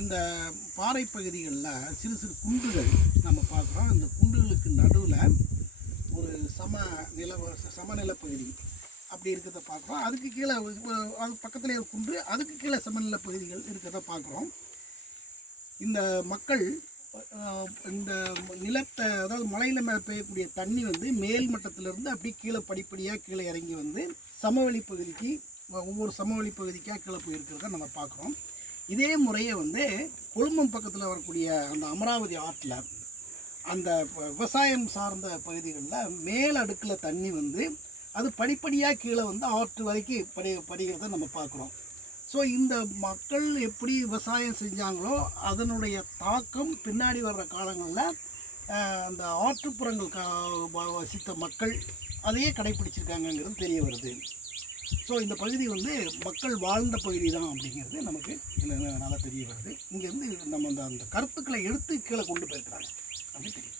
இந்த பாறை பகுதிகளில் சிறு சிறு குன்றுகள் நம்ம பார்க்குறோம். இந்த குன்றுகளுக்கு நடுவில் ஒரு சம நில சமநில பகுதி அப்படி இருக்கிறத பார்க்குறோம். அதுக்கு கீழே அது பக்கத்தில் ஒரு குன்று அதுக்கு கீழே சமநில பகுதிகள் இருக்கிறத பார்க்குறோம். இந்த மக்கள் இந்த நிலத்தை அதாவது மலையில் மேலே பெய்யக்கூடிய தண்ணி வந்து மேல் மட்டத்திலிருந்து அப்படியே கீழே படிப்படியாக கீழே இறங்கி வந்து சமவெளி பகுதிக்கு ஒவ்வொரு சமவெளி பகுதிக்காக கீழே போயிருக்கிறத நம்ம பார்க்குறோம். இதே முறையை வந்து கொழும்பம் பக்கத்தில் வரக்கூடிய அந்த அமராவதி ஆற்றில் அந்த விவசாயம் சார்ந்த பகுதிகளில் மேல் அடுக்கில் தண்ணி வந்து அது படிப்படியாக கீழே வந்து ஆற்று வரைக்கும் படி படிக்கிறத நம்ம பார்க்குறோம். ஸோ இந்த மக்கள் எப்படி விவசாயம் செஞ்சாங்களோ அதனுடைய தாக்கம் பின்னாடி வர்ற காலங்களில் அந்த ஆற்றுப்புறங்கள் கா வசித்த மக்கள் அதையே கடைப்பிடிச்சிருக்காங்கங்கிறது தெரிய வருது. ஸோ இந்த பகுதி வந்து மக்கள் வாழ்ந்த பகுதி தான் அப்படிங்கிறது நமக்கு நல்லா தெரிய வருது. இங்கேருந்து நம்ம அந்த அந்த கருத்துக்களை எடுத்து கீழே கொண்டு போயிருக்கிறாங்க. அப்படி தெரியும்